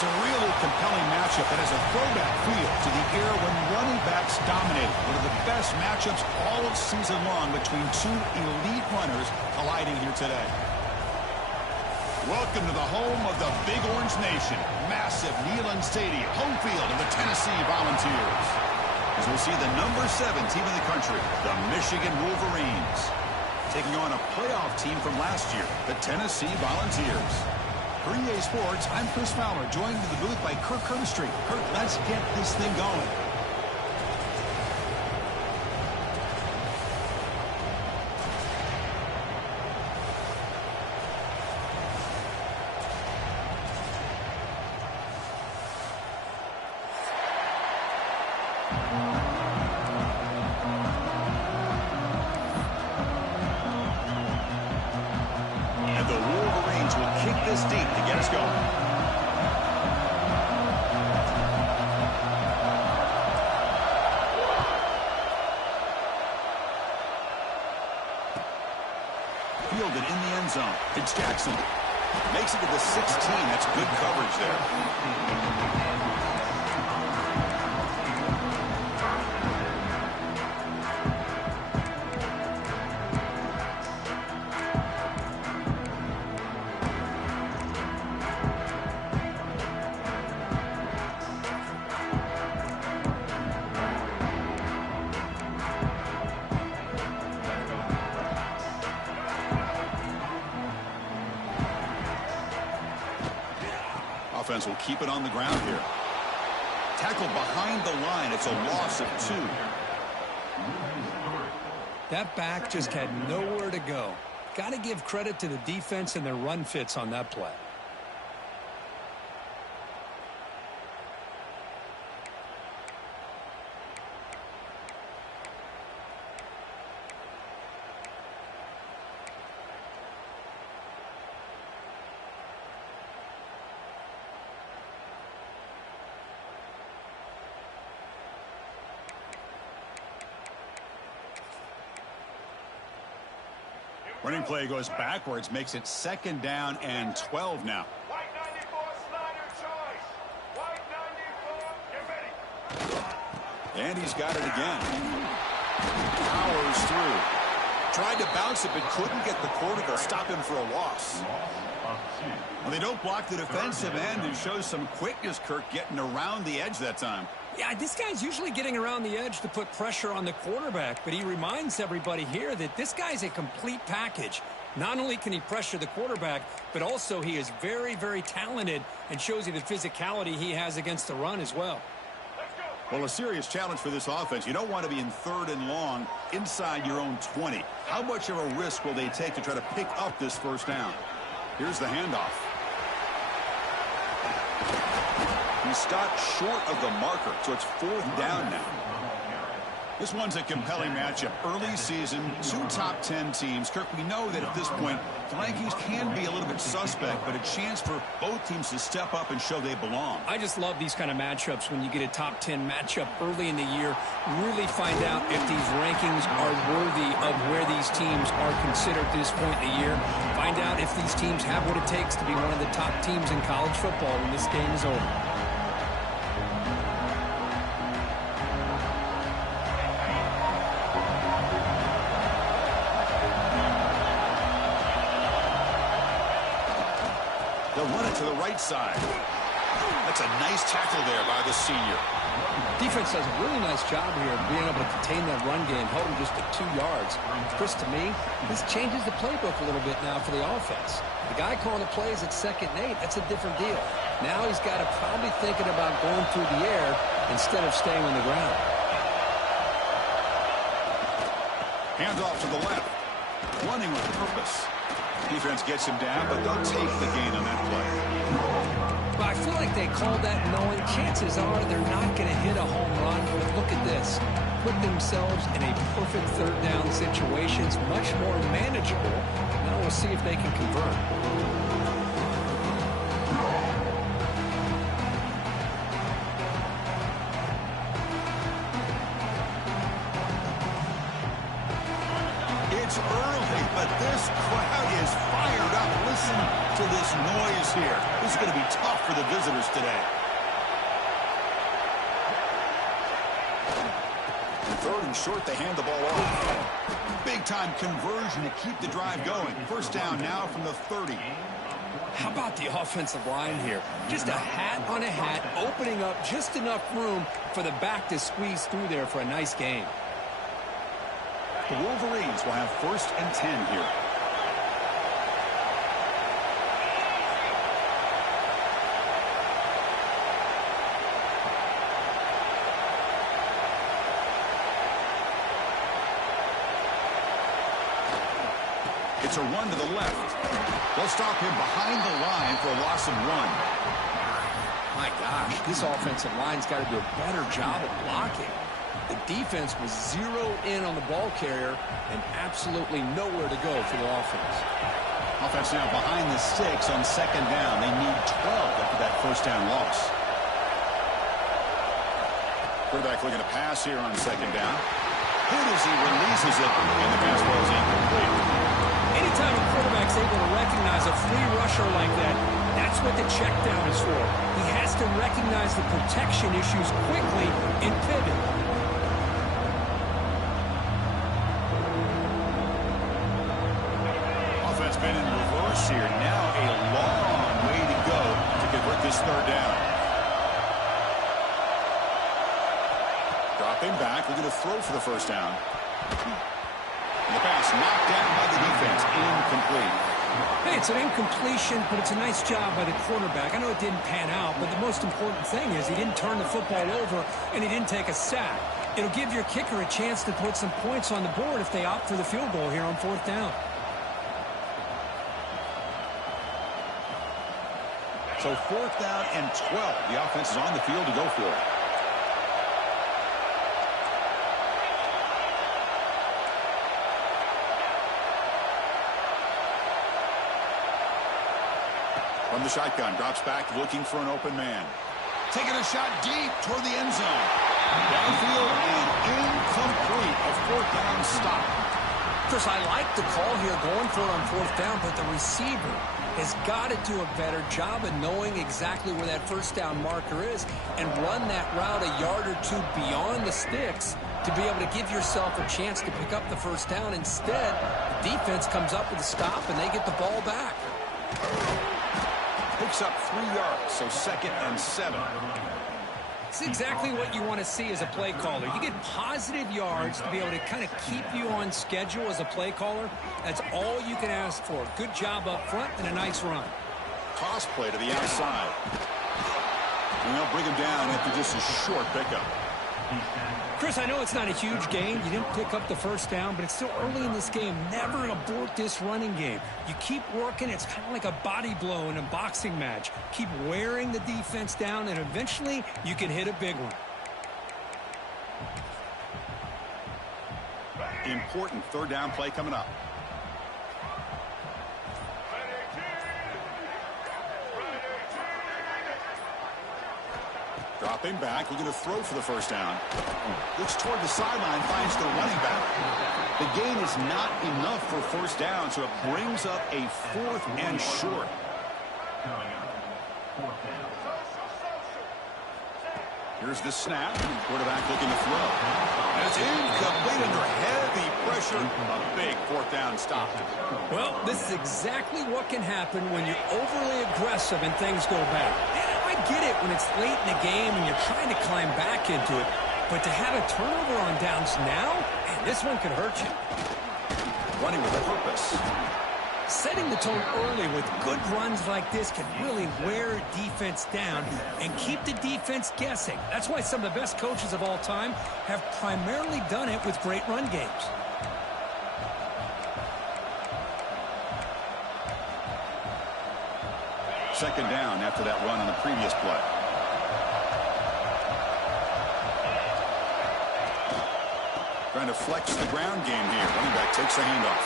It's a really compelling matchup that has a throwback feel to the era when running backs dominated. One of the best matchups all season long between two elite runners colliding here today. Welcome to the home of the Big Orange Nation. Massive Neyland Stadium, home field of the Tennessee Volunteers. As we'll see the number 7 team in the country, the Michigan Wolverines, taking on a playoff team from last year, the Tennessee Volunteers. For EA Sports, I'm Chris Fowler, joined in the booth by Kirk Herbstreit. Kirk, let's get this thing going. This deep to get us going. Fielded in the end zone. It's Jackson. Makes it to the 16. That's good coverage there. Offense will keep it on the ground here. Tackle behind the line. It's a loss of 2. That back just had nowhere to go. Got to give credit to the defense and their run fits on that play. Running play goes backwards, makes it 2nd down and 12 now. White 94, Slider choice. White 94, get ready. And he's got it again. Powers through. Tried to bounce it, but couldn't get the quarter to stop him for a loss. Well, they don't block the defensive end and shows some quickness, Kirk, getting around the edge that time. Yeah, this guy's usually getting around the edge to put pressure on the quarterback, but he reminds everybody here that this guy's a complete package. Not only can he pressure the quarterback, but also he is very, very talented and shows you the physicality he has against the run as well. Well, a serious challenge for this offense. You don't want to be in 3rd and long inside your own 20. How much of a risk will they take to try to pick up this 1st down? Here's the handoff. He stopped short of the marker, so it's 4th down now. This one's a compelling matchup. Early season, 2 top 10 teams. Kirk, we know that at this point, the rankings can be a little bit suspect, but a chance for both teams to step up and show they belong. I just love these kind of matchups when you get a top 10 matchup early in the year. Really find out if these rankings are worthy of where these teams are considered at this point in the year. Find out if these teams have what it takes to be one of the top teams in college football when this game is over. They'll run it to the right side. That's a nice tackle there by the senior. Defense does a really nice job here of being able to contain that run game, held him just at 2 yards. Chris, to me, this changes the playbook a little bit now for the offense. The guy calling the plays at 2nd and 8, that's a different deal. Now he's got to probably thinking about going through the air instead of staying on the ground. Hand off to the left. Running with purpose. Defense gets him down, but they'll take the gain on that play. Well, I feel like they called that knowing chances are they're not going to hit a home run. But look at this. Put themselves in a perfect 3rd down situation. It's much more manageable. Now we'll see if they can convert. It's early, but this crowd is fired up. Listen to this noise here. This This is going to be tough for the visitors today. Third and short, they hand the ball off. Big-time conversion to keep the drive going. First down now from the 30. How about the offensive line here? Just a hat on a hat, opening up just enough room for the back to squeeze through there for a nice gain. The Wolverines will have 1st and 10 here. It's a run to the left. They'll stop him behind the line for a loss of 1. My gosh, this offensive line's got to do a better job of blocking. The defense was zeroed in on the ball carrier and absolutely nowhere to go for the offense. Offense now behind the 6 on 2nd down. They need 12 after that first down loss. Quarterback looking to pass here on 2nd down. Hit as he releases it, and the pass ball is incomplete. Anytime a quarterback's able to recognize a free rusher like that, that's what the check down is for. He has to recognize the protection issues quickly and pivot. Offense been in reverse here. Now a long way to go to convert this 3rd down. Dropping back, we're going to throw for the first down. The pass knocked down by the defense, incomplete. Hey, it's an incompletion, but it's a nice job by the quarterback. I know it didn't pan out, but the most important thing is he didn't turn the football over and he didn't take a sack. It'll give your kicker a chance to put some points on the board if they opt for the field goal here on 4th down. So 4th down and 12. The offense is on the field to go for it. From the shotgun, drops back, looking for an open man. Taking a shot deep toward the end zone. Downfield and incomplete. A 4th down stop. Chris, I like the call here going for it on 4th down, but the receiver has got to do a better job of knowing exactly where that first down marker is and run that route a yard or 2 beyond the sticks to be able to give yourself a chance to pick up the first down. Instead, the defense comes up with a stop and they get the ball back. Picks up 3 yards, so 2nd and 7. It's exactly what you want to see as a play caller. You get positive yards to be able to kind of keep you on schedule as a play caller. That's all you can ask for. Good job up front and a nice run. Toss play to the outside. And they'll bring him down after just a short pickup. Chris, I know it's not a huge gain. You didn't pick up the first down, but it's still early in this game. Never abort this running game. You keep working. It's kind of like a body blow in a boxing match. Keep wearing the defense down, and eventually you can hit a big one. Important 3rd down play coming up. Dropping back, we're going to throw for the first down. Looks toward the sideline, finds the running back. The gain is not enough for 1st down, so it brings up a 4th and short. Here's the snap. Quarterback looking to throw. And it's incomplete under heavy pressure. A big 4th down stop. Well, this is exactly what can happen when you're overly aggressive and things go bad. I get it when it's late in the game and you're trying to climb back into it, but to have a turnover on downs now, man, this one could hurt you. Running with a purpose. Setting the tone early with good runs like this can really wear a defense down and keep the defense guessing. That's why some of the best coaches of all time have primarily done it with great run games. Second down after that run on the previous play. Trying to flex the ground game here. Running back takes the handoff.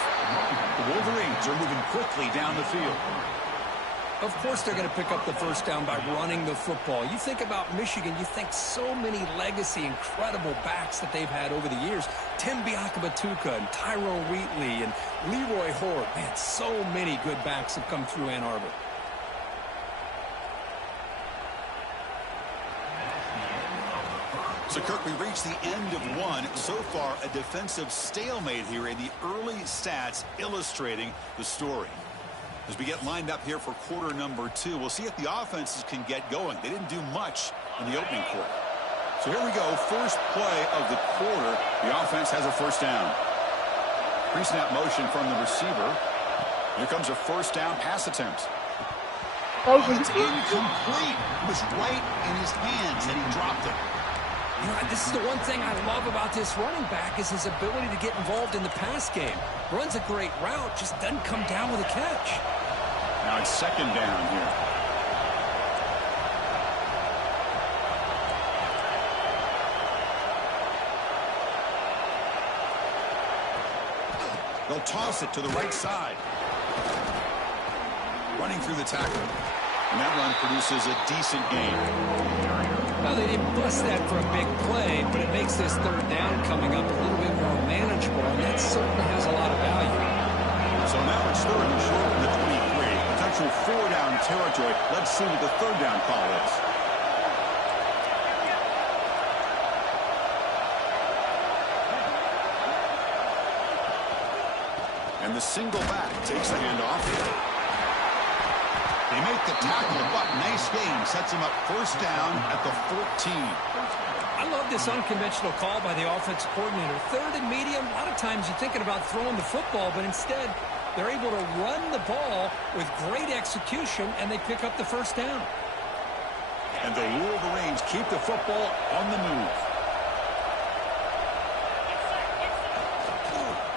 The Wolverines are moving quickly down the field. Of course they're going to pick up the first down by running the football. You think about Michigan, you think so many legacy, incredible backs that they've had over the years. Tim Biakabatuka and Tyrone Wheatley and Leroy Horde. Man, so many good backs have come through Ann Arbor. So, Kirk, we reached the end of one. So far, a defensive stalemate here in the early stats illustrating the story. As we get lined up here for quarter number 2, we'll see if the offenses can get going. They didn't do much in the opening quarter. So here we go, first play of the quarter. The offense has a first down. Pre-snap motion from the receiver. Here comes a first down pass attempt. Oh, it's incomplete. It was right in his hands, and he dropped it. You know, this is the one thing I love about this running back is his ability to get involved in the pass game. Runs a great route, just doesn't come down with a catch. Now it's second down here. They'll toss it to the right side. Running through the tackle. And that run produces a decent gain. Well, they didn't bust that for a big play, but it makes this third down coming up a little bit more manageable, and that certainly has a lot of value. So now it's third and short from the 23. Potential 4-down territory. Let's see what the third down call is. And the single back takes the handoff. They make the tackle, but nice gain. Sets him up first down at the 14. I love this unconventional call by the offensive coordinator. Third and medium, a lot of times you're thinking about throwing the football, but instead they're able to run the ball with great execution, and they pick up the first down. And the Wolverines keep the football on the move.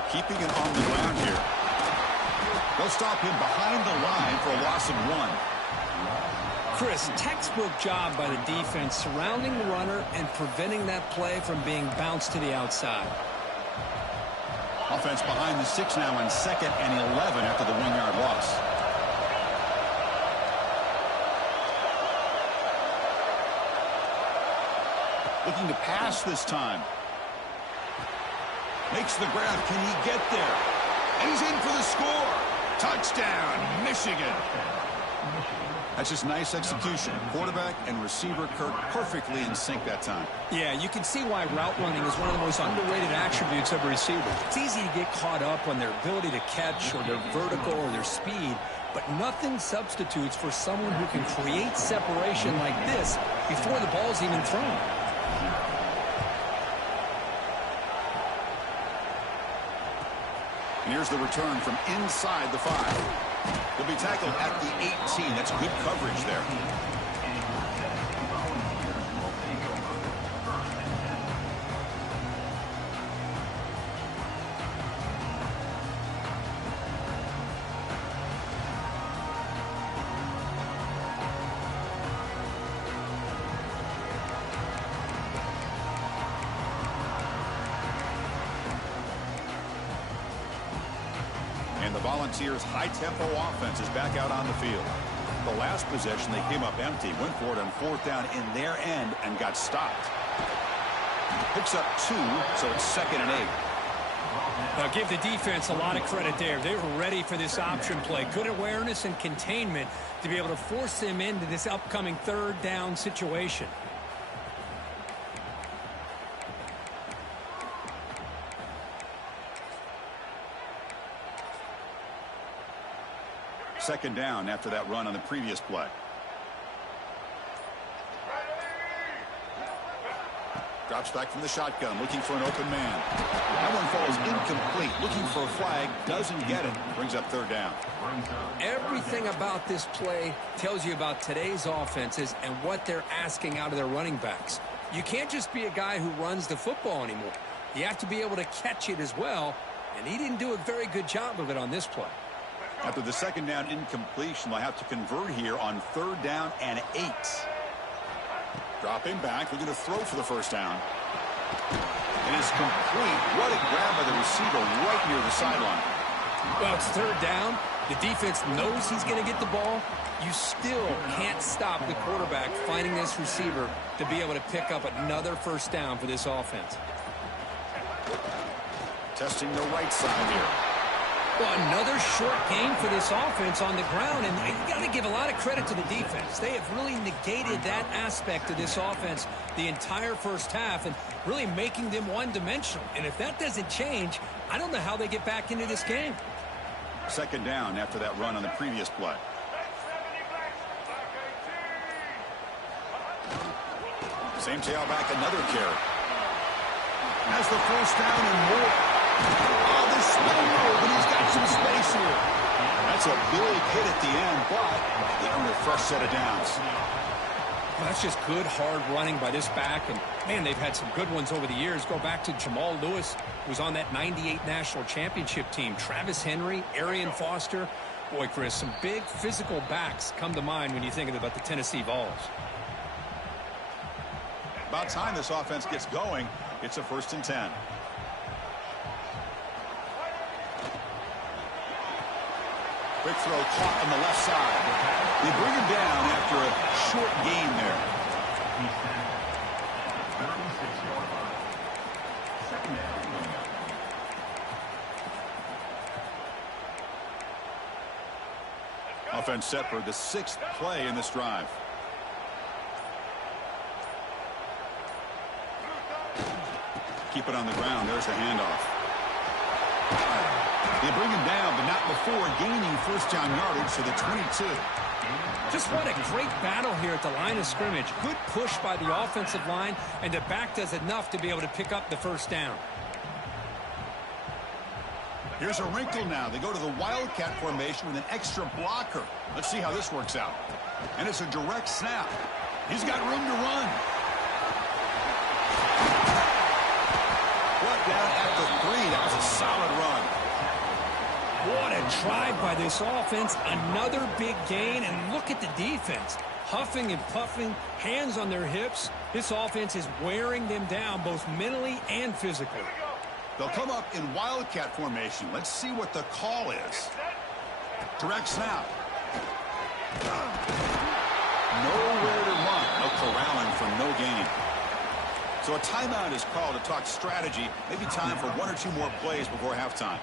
Keeping it on the ground here. They'll stop him behind the line for a loss of 1. Chris, textbook job by the defense surrounding the runner and preventing that play from being bounced to the outside. Offense behind the 6 now on 2nd and 11 after the 1-yard loss. Looking to pass this time. Makes the grab. Can he get there? And he's in for the score. Touchdown, Michigan. That's just nice execution. Quarterback and receiver, Kirk, perfectly in sync that time. Yeah, you can see why route running is one of the most underrated attributes of a receiver. It's easy to get caught up on their ability to catch or their vertical or their speed, but nothing substitutes for someone who can create separation like this before the ball's even thrown. And here's the return from inside the 5. He'll be tackled at the 18. That's good coverage there. And the Volunteers' high-tempo offense is back out on the field. The last possession, they came up empty, went for it on 4th down in their end and got stopped. Picks up 2, so it's 2nd and 8. I'll give the defense a lot of credit there. They were ready for this option play. Good awareness and containment to be able to force them into this upcoming 3rd down situation. Second down after that run on the previous play. Drops back from the shotgun, looking for an open man. That one falls incomplete. Looking for a flag, doesn't get it. Brings up 3rd down. Everything about this play tells you about today's offenses and what they're asking out of their running backs. You can't just be a guy who runs the football anymore. You have to be able to catch it as well, and he didn't do a very good job of it on this play. After the 2nd down incompletion, they'll have to convert here on 3rd down and 8. Dropping back, looking to throw for the first down. It is complete. What a grab by the receiver right near the sideline. Well, it's 3rd down. The defense knows he's going to get the ball. You still can't stop the quarterback finding this receiver to be able to pick up another first down for this offense. Testing the right side here. Well, another short game for this offense on the ground, and you got to give a lot of credit to the defense. They have really negated that aspect of this offense the entire first half and really making them one-dimensional. And if that doesn't change, I don't know how they get back into this game. Second down after that run on the previous play. Same tailback, another carry. Has the first down and more. Oh, the spin move, and he's got some space here. That's a big hit at the end, but they earn a fresh set of downs. Well, that's just good, hard running by this back. And, man, they've had some good ones over the years. Go back to Jamal Lewis, who was on that '98 National Championship team. Travis Henry, Arian Foster. Boy, Chris, some big physical backs come to mind when you think about the Tennessee Vols. About time this offense gets going. It's a 1st and 10. Quick throw caught on the left side. They bring him down after a short gain there. Offense set for the 6th play in this drive. Keep it on the ground. There's the handoff. They bring him down, but not before gaining first down yardage to the 22. Just what a great battle here at the line of scrimmage. Good push by the offensive line, and the back does enough to be able to pick up the first down. Here's a wrinkle now. They go to the Wildcat formation with an extra blocker. Let's see how this works out. And it's a direct snap. He's got room to run. Brought down at the 3. That was a solid run. What a drive by this offense. Another big gain, and look at the defense. Huffing and puffing, hands on their hips. This offense is wearing them down both mentally and physically. They'll come up in Wildcat formation. Let's see what the call is. Direct snap. Nowhere to run. No corralling for no gain. So a timeout is called to talk strategy. Maybe time for 1 or 2 more plays before halftime.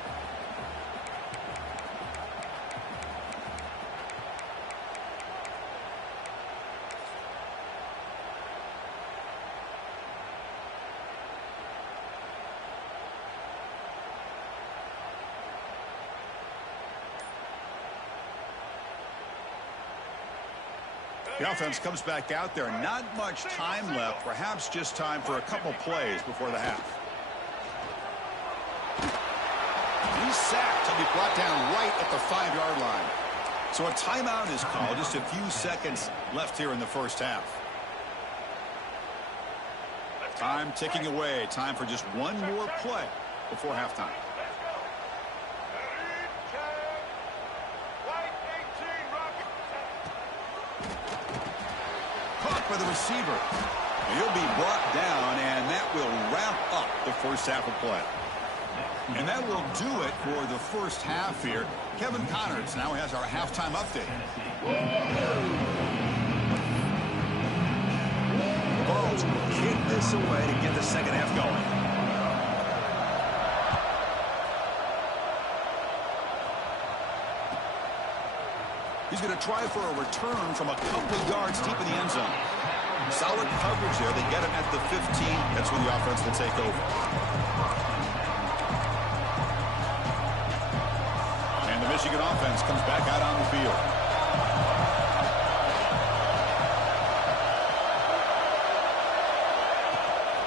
The offense comes back out there. Not much time left. Perhaps just time for a couple plays before the half. He's sacked. He'll be brought down right at the 5-yard line. So a timeout is called. Just a few seconds left here in the first half. Time ticking away. Time for just one more play before halftime. Caught by the receiver. He'll be brought down, and that will wrap up the first half of play. And that will do it for the first half here. Kevin Connors now has our halftime update. The Vols kick this away to get the second half going. He's going to try for a return from a couple of yards deep in the end zone. Solid coverage there. They get him at the 15. That's when the offense will take over. And the Michigan offense comes back out on the field.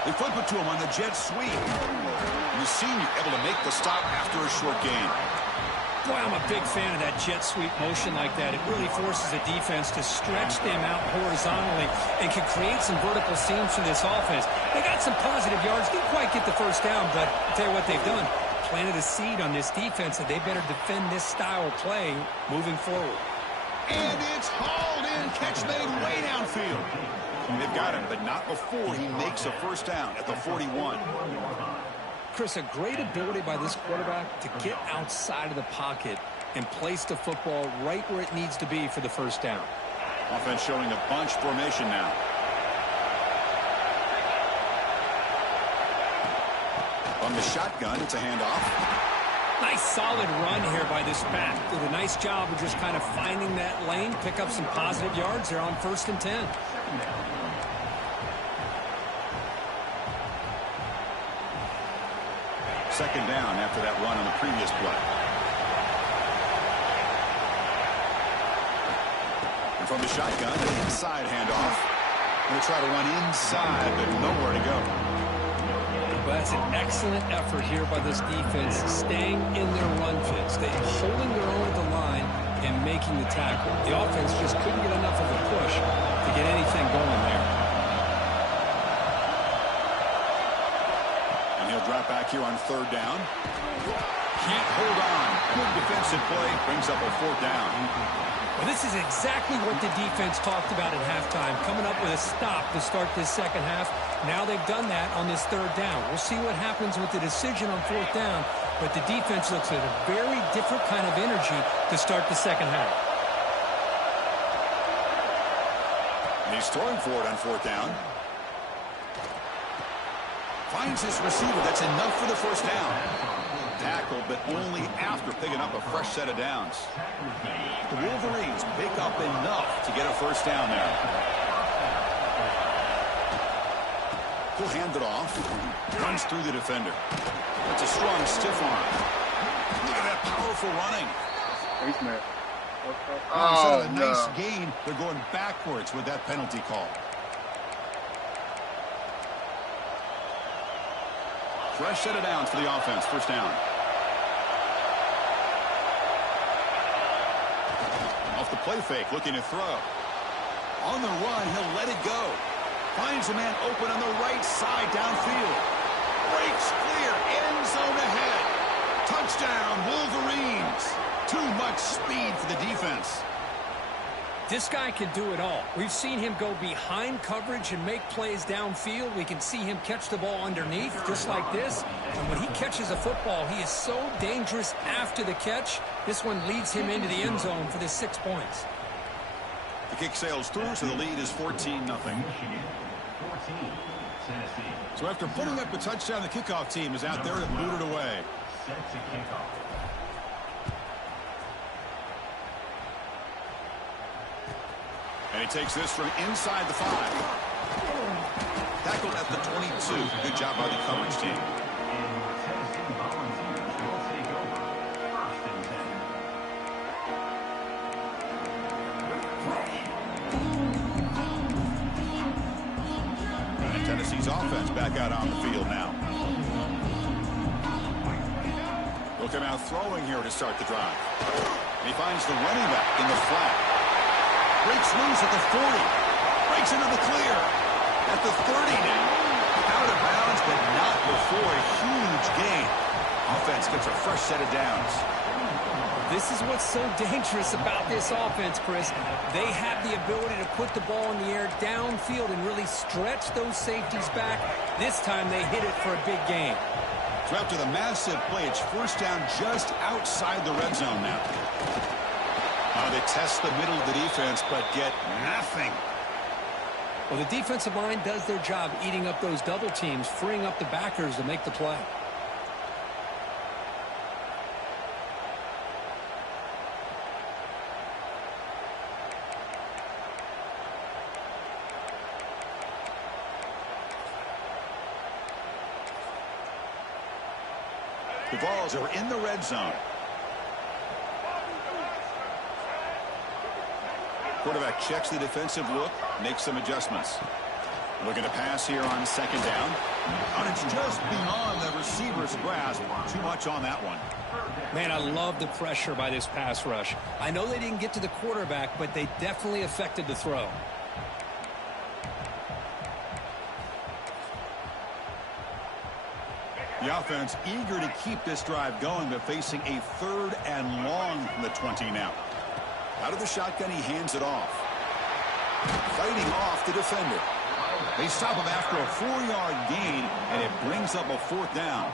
They flip it to him on the jet sweep. And the senior able to make the stop after a short gain. Boy, I'm a big fan of that jet sweep motion like that. It really forces the defense to stretch them out horizontally and can create some vertical seams for this offense. They got some positive yards. Didn't quite get the first down, but I'll tell you what they've done. Planted a seed on this defense that they better defend this style of play moving forward. And it's hauled in. Catch made way downfield. They've got him, but not before he makes a first down at the 41. Chris, a great ability by this quarterback to get outside of the pocket and place the football right where it needs to be for the first down. Offense showing a bunch formation now. From the shotgun, it's a handoff. Nice solid run here by this back. Did a nice job of just kind of finding that lane, pick up some positive yards there on 1st and 10. Second down after that run on the previous play. And from the shotgun, an inside handoff. Going to try to run inside, but nowhere to go. Well, that's an excellent effort here by this defense, staying in their run fits. They're holding their own at the line and making the tackle. The offense just couldn't get enough of a push to get anything going there. And he'll drop back here on 3rd down. Can't hold on. Good defensive play. Brings up a 4th down. Well, this is exactly what the defense talked about at halftime, coming up with a stop to start this second half. Now they've done that on this 3rd down. We'll see what happens with the decision on 4th down, but the defense looks at a very different kind of energy to start the second half. And he's throwing for it on 4th down. Finds his receiver. That's enough for the 1st down. Tackle, but only after picking up a fresh set of downs. The Wolverines pick up enough to get a 1st down there. He'll hand it off. Runs through the defender. That's a strong stiff arm. Look at that powerful running. Instead of a nice gain, they're going backwards with that penalty call. Fresh set of downs for the offense. 1st down. Off the play fake, looking to throw. On the run, he'll let it go. Finds a man open on the right side downfield. Breaks clear, end zone ahead. Touchdown, Wolverines. Too much speed for the defense. This guy can do it all. We've seen him go behind coverage and make plays downfield. We can see him catch the ball underneath, just like this. And when he catches a football, he is so dangerous after the catch. This one leads him into the end zone for the 6 points. The kick sails through, so the lead is 14-0. So after putting up a touchdown, the kickoff team is out there and booted away. And he takes this from inside the 5. Tackled at the 22. Good job by the coverage team. And Tennessee's offense back out on the field now. They'll come out throwing here to start the drive. And he finds the running back in the flat. Breaks loose at the 40. Breaks into the clear. At the 30 now. Out of bounds, but not before a huge gain. Offense gets a fresh set of downs. This is what's so dangerous about this offense, Chris. They have the ability to put the ball in the air downfield and really stretch those safeties back. This time they hit it for a big gain. So after the massive play, it's 1st down just outside the red zone now. They test the middle of the defense, but get nothing. Well, the defensive line does their job eating up those double teams, freeing up the backers to make the play. The balls are in the red zone. Quarterback checks the defensive look, makes some adjustments. Looking to pass here on 2nd down. And it's just beyond the receiver's grasp. Too much on that one. Man, I love the pressure by this pass rush. I know they didn't get to the quarterback, but they definitely affected the throw. The offense eager to keep this drive going, but facing a 3rd and long from the 20 now. Out of the shotgun, he hands it off. Fighting off the defender. They stop him after a 4-yard gain, and it brings up a 4th down.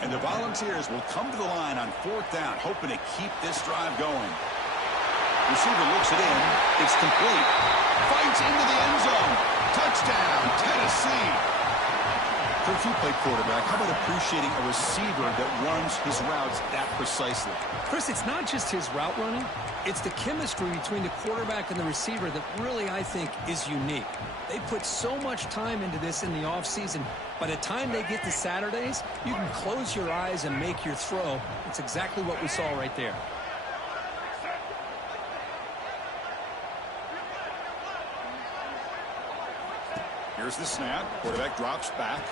And the Volunteers will come to the line on 4th down, hoping to keep this drive going. Receiver looks it in. It's complete. Fights into the end zone. Touchdown, Tennessee. For if you play quarterback, how about appreciating a receiver that runs his routes that precisely? Chris, it's not just his route running. It's the chemistry between the quarterback and the receiver that really, I think, is unique. They put so much time into this in the offseason. By the time they get to Saturdays, you can close your eyes and make your throw. It's exactly what we saw right there. Here's the snap. Quarterback drops back.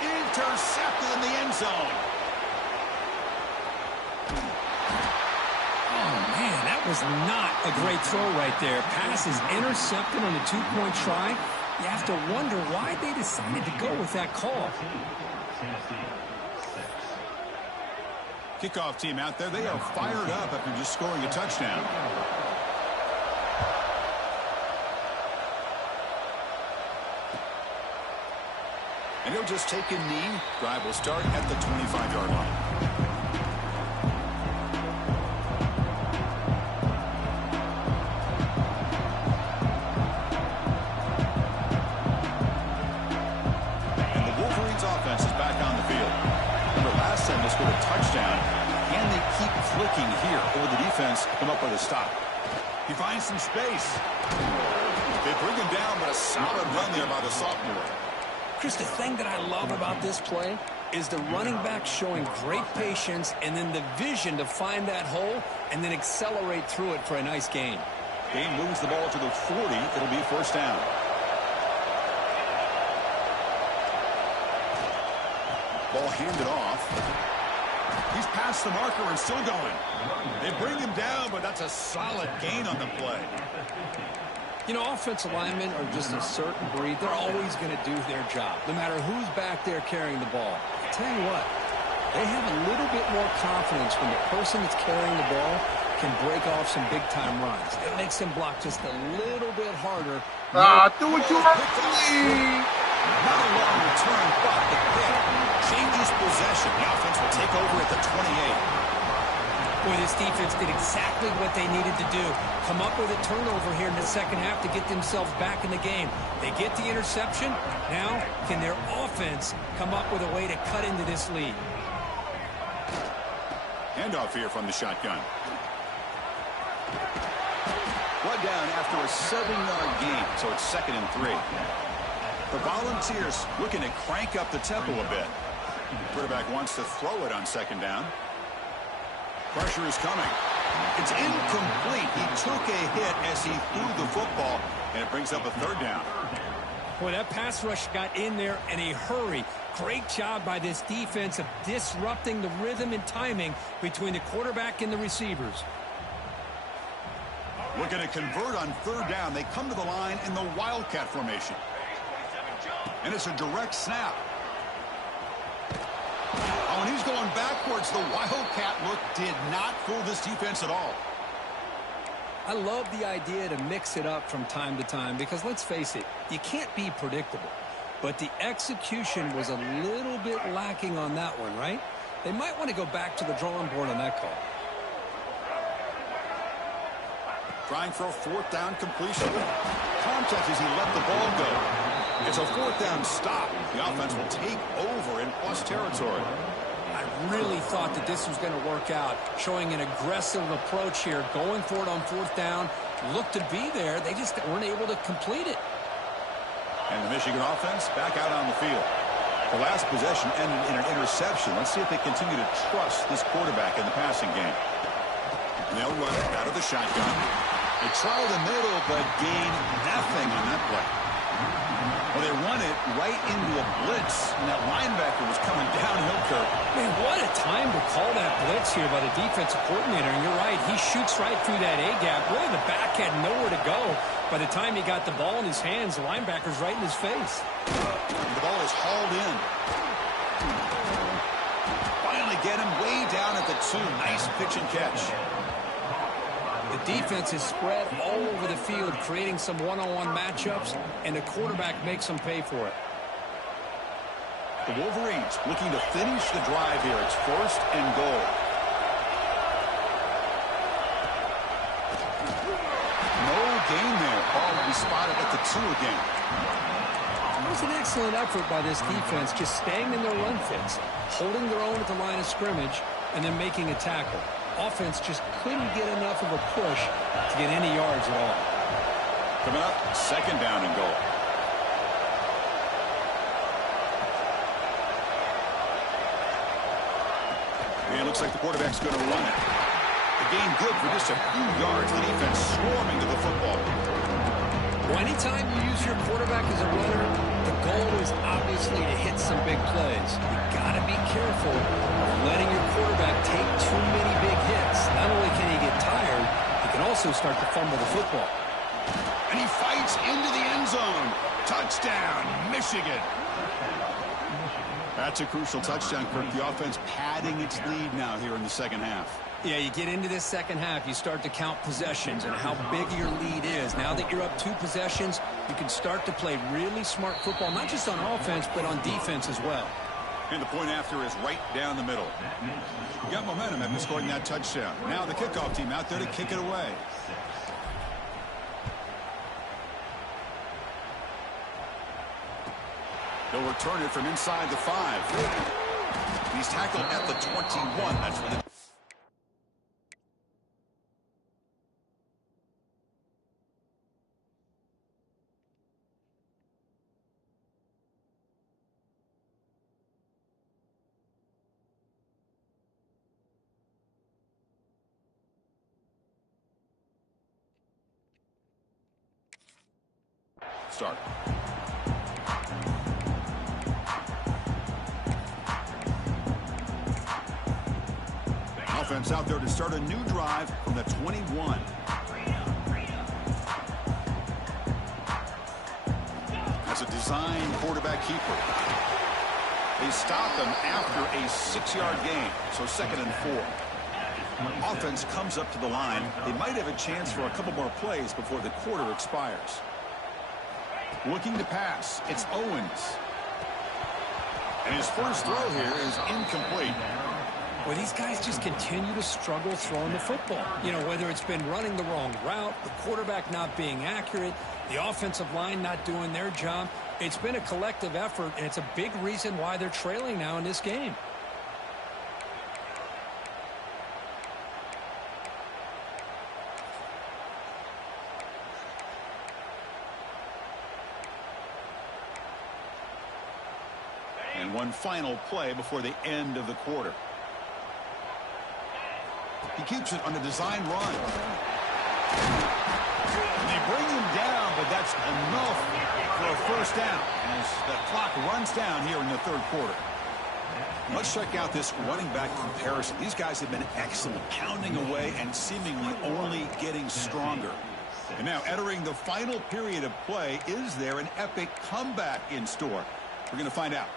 Intercepted in the end zone. Oh, man, that was not a great throw right there. Pass is intercepted on the two-point try. You have to wonder why they decided to go with that call. Kickoff team out there. They are fired up after just scoring a touchdown. And he'll just take a knee. Drive will start at the 25-yard line. And the Wolverines offense is back on the field. Remember, last time they scored a touchdown. Can they keep clicking here, or will the defense come up with a stop? He finds some space. They bring him down, but a solid run there by the sophomore. Chris, the thing that I love about this play is the running back showing great patience and then the vision to find that hole and then accelerate through it for a nice gain. Gain moves the ball to the 40. It'll be first down. Ball handed off. He's past the marker and still going. They bring him down, but that's a solid gain on the play. You know, offensive linemen are just a certain breed. They're always going to do their job, no matter who's back there carrying the ball. I tell you what, they have a little bit more confidence when the person that's carrying the ball can break off some big-time runs. It makes them block just a little bit harder. Do what you want to leave. Not a long return, but the pick changes possession. The offense will take over at the 28. Boy, this defense did exactly what they needed to do. Come up with a turnover here in the second half to get themselves back in the game. They get the interception. Now, can their offense come up with a way to cut into this lead? Handoff here from the shotgun. One down after a 7-yard gain, so it's 2nd and 3. The Volunteers looking to crank up the tempo a bit. Quarterback wants to throw it on 2nd down. Pressure is coming. It's incomplete. He took a hit as he threw the football, and it brings up a 3rd down. Boy, that pass rush got in there in a hurry. Great job by this defense of disrupting the rhythm and timing between the quarterback and the receivers. Looking to convert on 3rd down. They come to the line in the Wildcat formation. And it's a direct snap. Oh, and he's going backwards. The Wildcat look did not fool this defense at all. I love the idea to mix it up from time to time because, let's face it, you can't be predictable. But the execution was a little bit lacking on that one, right? They might want to go back to the drawing board on that call. Trying for a 4th down completion. Contact as he let the ball go. It's a 4th down stop. The offense will take over in plus territory. I really thought that this was going to work out, showing an aggressive approach here, going for it on 4th down. Looked to be there. They just weren't able to complete it. And the Michigan offense back out on the field. The last possession ended in an interception. Let's see if they continue to trust this quarterback in the passing game. And they'll run it out of the shotgun. They try the middle, but gain nothing on that play. Well, they run it right into a blitz, and that linebacker was coming downhill, Kirk. Man, what a time to call that blitz here by the defensive coordinator. And you're right, he shoots right through that A-gap. Really, the back had nowhere to go. By the time he got the ball in his hands, the linebacker's right in his face. The ball is hauled in. Finally get him way down at the 2. Nice pitch and catch. The defense is spread all over the field, creating some one-on-one matchups, and the quarterback makes them pay for it. The Wolverines looking to finish the drive here. It's 1st and goal. No gain there. Ball will be spotted at the 2 again. It was an excellent effort by this defense, just staying in their run fits, holding their own at the line of scrimmage, and then making a tackle. Offense just couldn't get enough of a push to get any yards at all. Coming up, 2nd down and goal. And it looks like the quarterback's going to run it. The gain good for just a few yards. The defense swarming to the football. Well, anytime you use your quarterback as a runner, the goal is obviously to hit some big plays. You got to be careful of letting your quarterback take too many big hits. Not only can he get tired, he can also start to fumble the football. And he fights into the end zone. Touchdown, Michigan. That's a crucial touchdown, Kirk. The offense padding its lead now here in the 2nd half. Yeah, you get into this 2nd half, you start to count possessions and how big your lead is. Now that you're up 2 possessions, you can start to play really smart football, not just on offense, but on defense as well. And the point after is right down the middle. You got momentum after scoring that touchdown. Now the kickoff team out there to kick it away. They'll return it from inside the 5. He's tackled at the 21. That's where the start. Offense out there to start a new drive from the 21. That's a design quarterback keeper. They stop them after a 6-yard gain, so 2nd and 4. Offense comes up to the line. They might have a chance for a couple more plays before the quarter expires. Looking to pass, it's Owens. And his first throw here is incomplete. Well, these guys just continue to struggle throwing the football. You know, whether it's been running the wrong route, the quarterback not being accurate, the offensive line not doing their job. It's been a collective effort, and it's a big reason why they're trailing now in this game. And one final play before the end of the quarter. He keeps it on a design run. And they bring him down, but that's enough for a first down as the clock runs down here in the 3rd quarter. Let's check out this running back comparison. These guys have been excellent, pounding away and seemingly only getting stronger. And now entering the final period of play, is there an epic comeback in store? We're going to find out.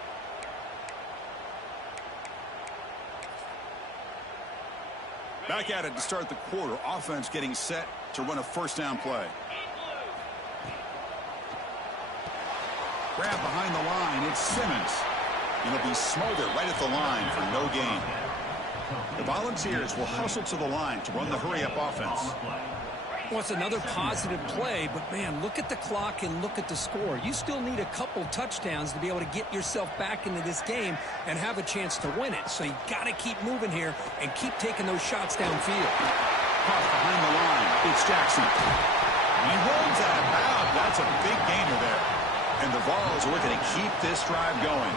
Back at it to start the quarter. Offense getting set to run a first down play. Grab behind the line. It's Simmons. And he'll be smothered right at the line for no gain. The Volunteers will hustle to the line to run the hurry-up offense. Well, it's another positive play, but, man, look at the clock and look at the score. You still need a couple touchdowns to be able to get yourself back into this game and have a chance to win it. So you got to keep moving here and keep taking those shots downfield. Off behind the line, it's Jackson. And he runs out of bounds. That's a big gainer there. And the Vols are looking to keep this drive going.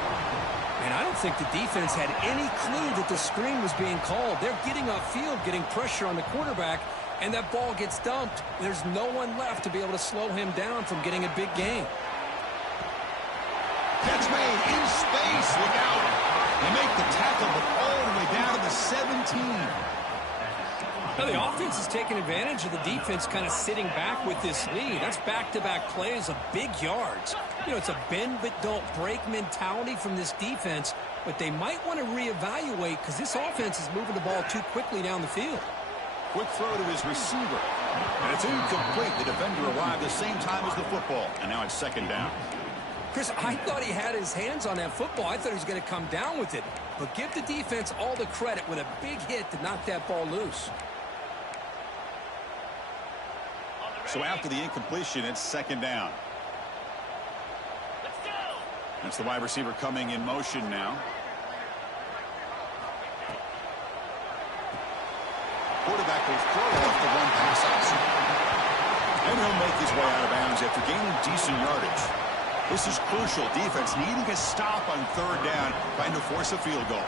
And I don't think the defense had any clue that the screen was being called. They're getting upfield, getting pressure on the quarterback, and that ball gets dumped. There's no one left to be able to slow him down from getting a big gain. Catch made in space. Look out. They make the tackle, but all the way down to the 17. Now the offense is taking advantage of the defense kind of sitting back with this lead. That's back-to-back plays of big yards. You know, it's a bend but don't break mentality from this defense, but they might want to reevaluate because this offense is moving the ball too quickly down the field. Quick throw to his receiver. And it's incomplete. The defender arrived the same time as the football. And now it's 2nd down. Chris, I thought he had his hands on that football. I thought he was going to come down with it. But give the defense all the credit with a big hit to knock that ball loose. So after the incompletion, it's 2nd down. That's the wide receiver coming in motion now. Quarterback will throw off the one pass option. And he'll make his way out of bounds after gaining decent yardage. This is crucial. Defense needing a stop on third down, trying to force a field goal.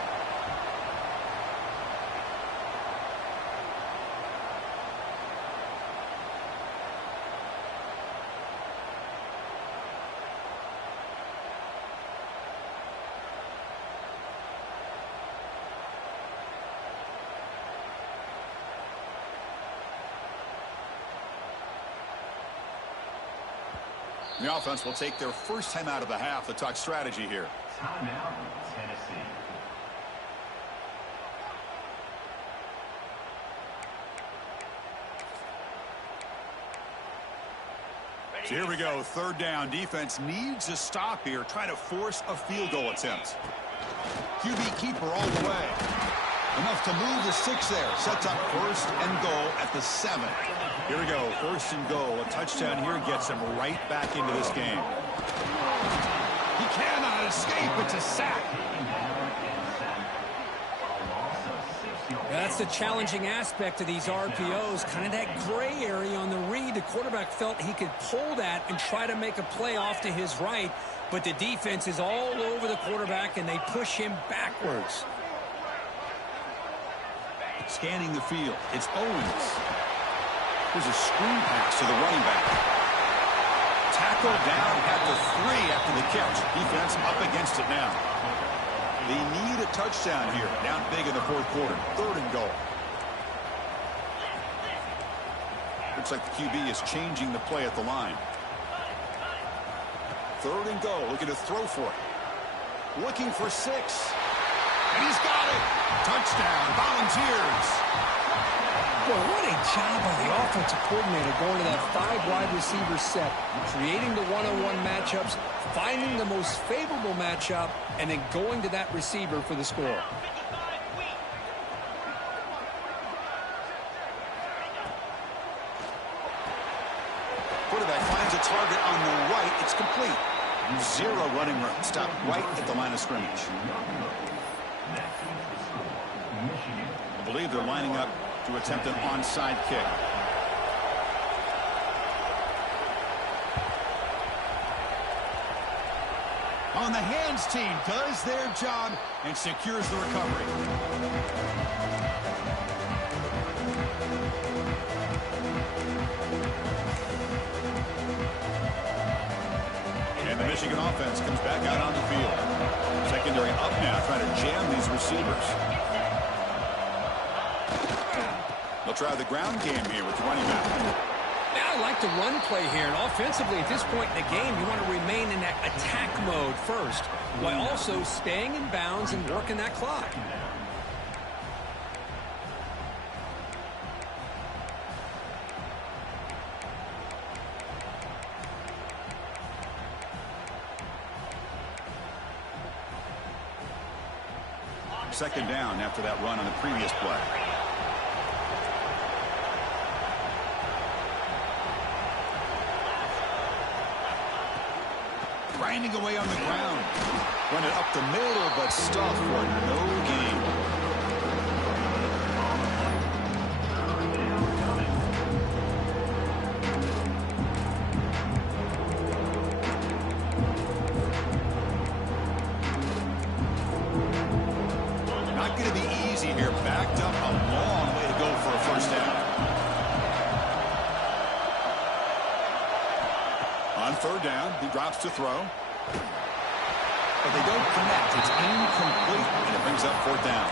The offense will take their first time out of the half to talk strategy here. Timeout, Tennessee. So here we go, third down. Defense needs a stop here, trying to force a field goal attempt. QB keeper all the way. Enough to move the 6 there. Sets up first and goal at the 7. Here we go, first and goal. A touchdown here gets him right back into this game. He cannot escape. It's a sack. That's the challenging aspect of these RPOs, kind of that gray area on the read. The quarterback felt he could pull that and try to make a play off to his right, but the defense is all over the quarterback, and they push him backwards. Scanning the field, it's Owens. Here's a screen pass to the running back. Tackled down at the 3 after the catch. Defense up against it now. They need a touchdown here. Down big in the fourth quarter. Third and goal. Looks like the QB is changing the play at the line. Third and goal. Looking to throw for it. Looking for 6. And he's got it. Touchdown. Volunteers. Well, what a job by the offensive coordinator going to that 5 wide receiver set, creating the one-on-one matchups, finding the most favorable matchup, and then going to that receiver for the score. Quarterback finds a target on the right. It's complete. 0 running room. Stop right at the line of scrimmage. I believe they're lining up to attempt an onside kick. On the hands team does their job and secures the recovery. And the Michigan offense comes back out on the field. Secondary up now, trying to jam these receivers. They'll try the ground game here with the running back. Yeah, I like the run play here. And offensively, at this point in the game, you want to remain in that attack mode first, while also staying in bounds and working that clock. Second down after that run on the previous play. Grinding away on the ground. Run it up the middle, but stuffed for no gain. Not going to be easy here. Backed up a long way to go for a first down. On third down, he drops to throw. But they don't connect. It's incomplete, and it brings up fourth down.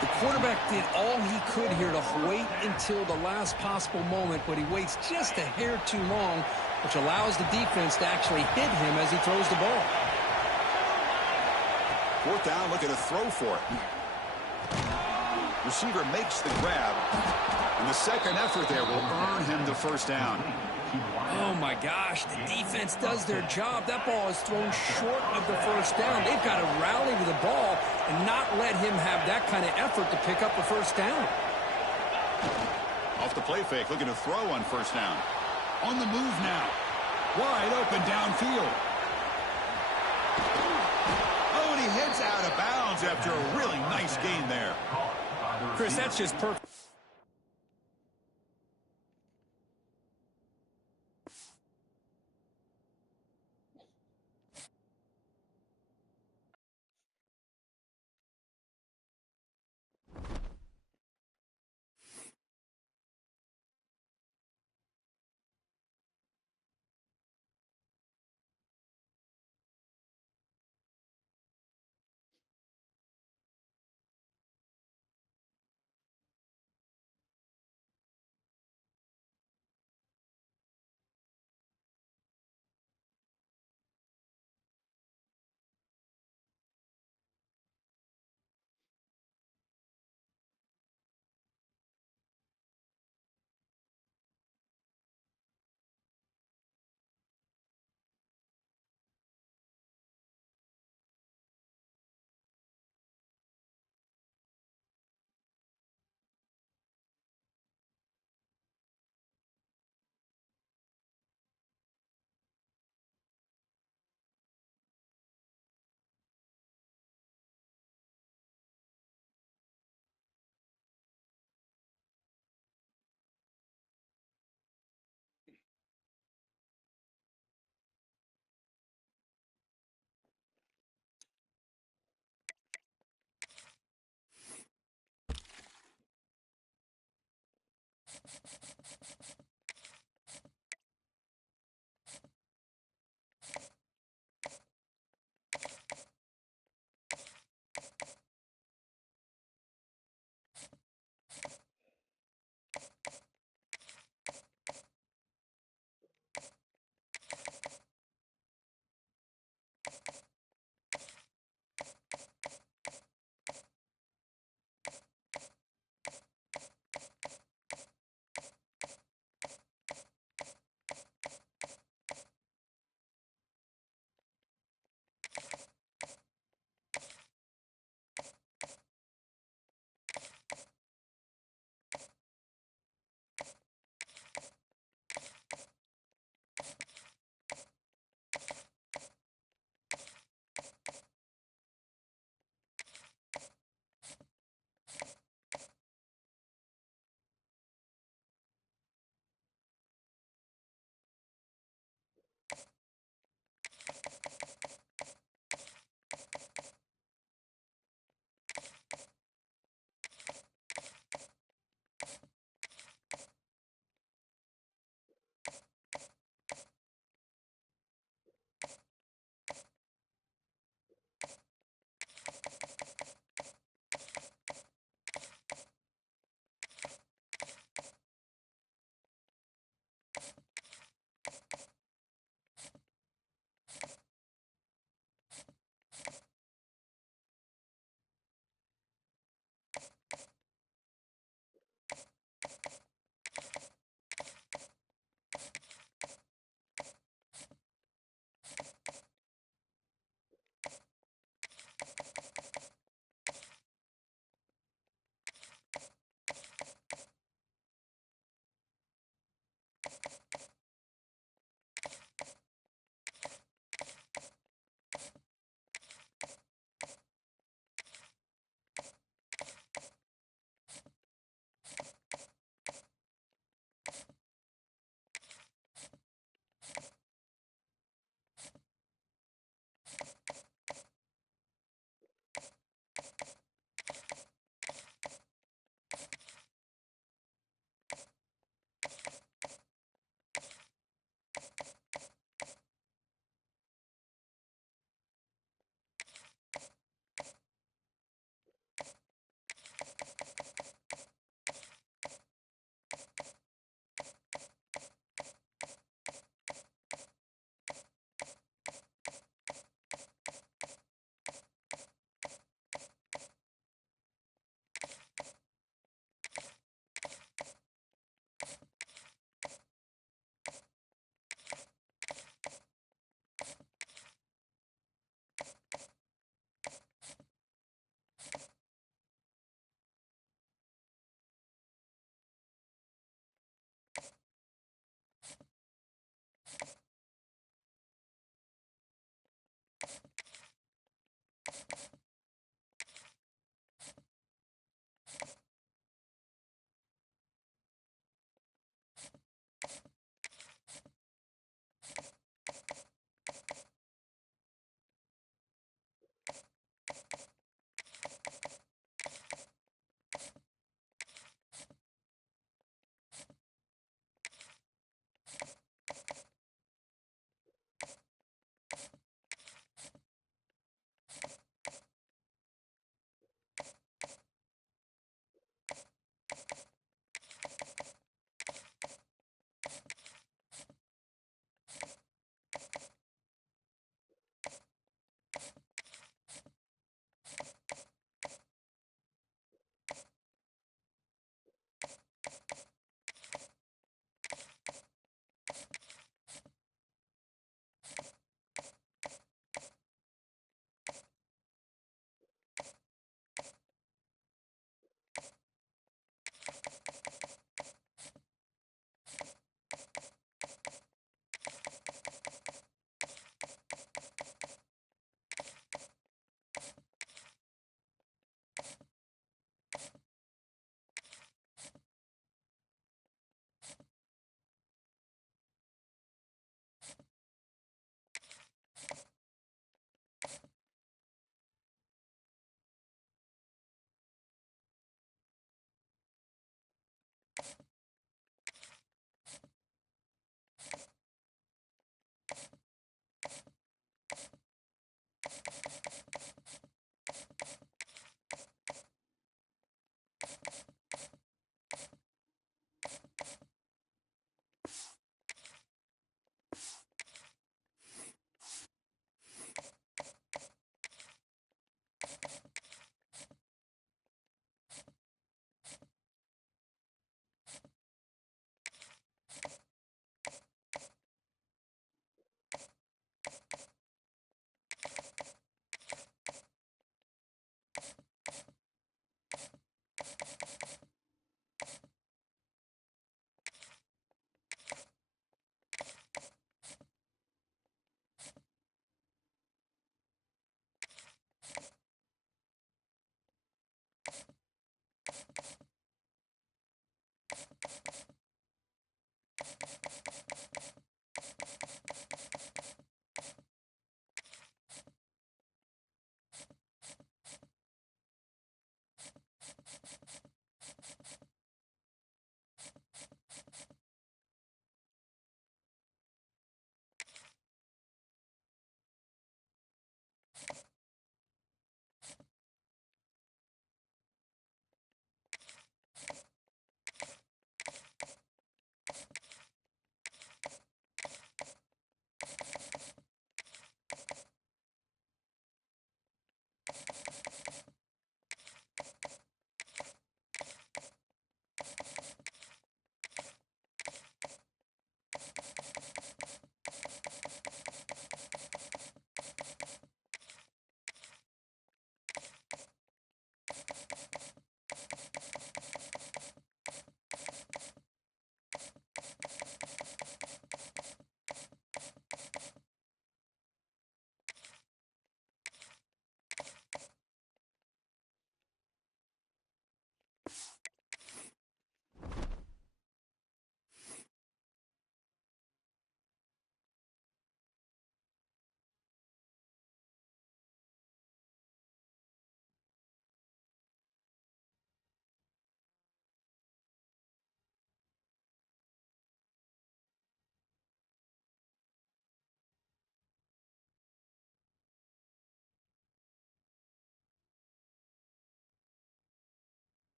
The quarterback did all he could here to wait until the last possible moment, but he waits just a hair too long, which allows the defense to actually hit him as he throws the ball. Fourth down, looking to throw for it. Receiver makes the grab, and the second effort there will earn him the first down. Oh, my gosh, the defense does their job. That ball is thrown short of the first down. They've got to rally to the ball and not let him have that kind of effort to pick up the first down. Off the play fake, looking to throw on first down. On the move now. Wide open downfield. out of bounds after a really nice gain there. Chris, that's just perfect.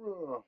Ugh.